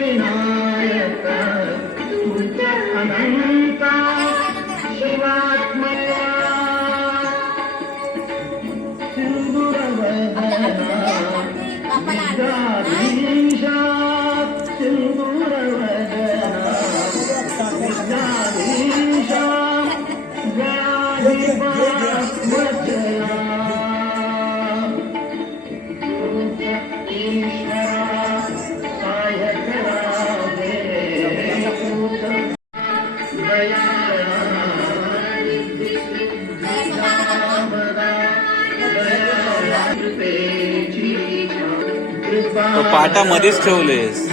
विनायक तुझ्या अनंता शिवात्मया तो पाटा मध्येच ठेवलेस.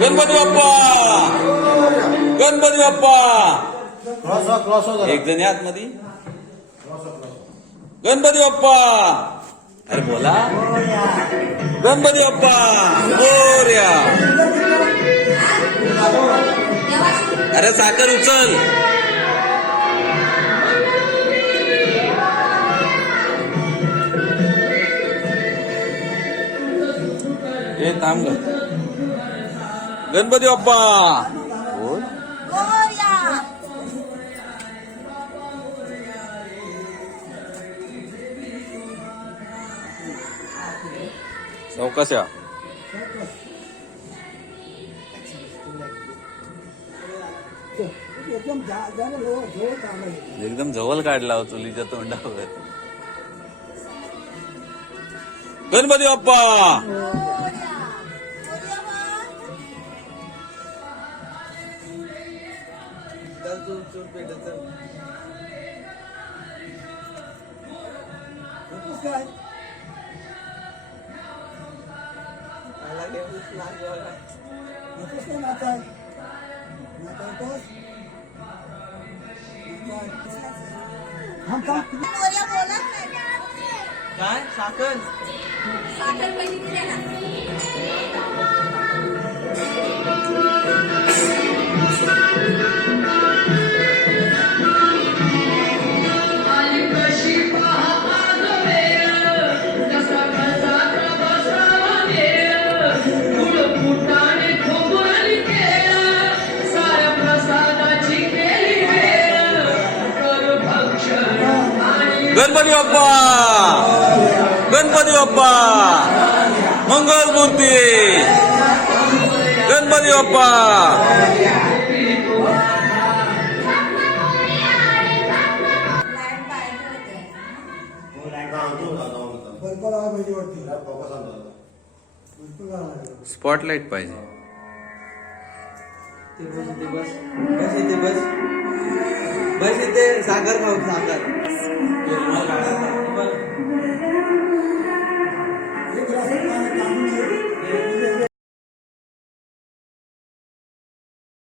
गणपती बाप्पा! गणपती बाप्पा! क्रॉस क्रॉस एक जण यात मध्ये गणपती बाप्पा अरे बोला. गणपती बाप्पा मोरया. अरे साखर उचल. हे थांब गणपती बाप्पा चौकशा. एकदम जवळ एकदम जवळ काढला हो चुलीच्या तोंडावर. गणपती बाप्पा! होतंच काय? होतंच काय नाचाय? नाचायचंच? नाचाय. थांब, थांब. काय साखर गणपती बाप्पा! गणपती बाप्पा! मंगल मूर्ती! गणपती बाप्पा! स्पॉटलाइट पाहिजे. ते बस इथे बस. बस इथे बस. बस इथे साखर खाऊ साखर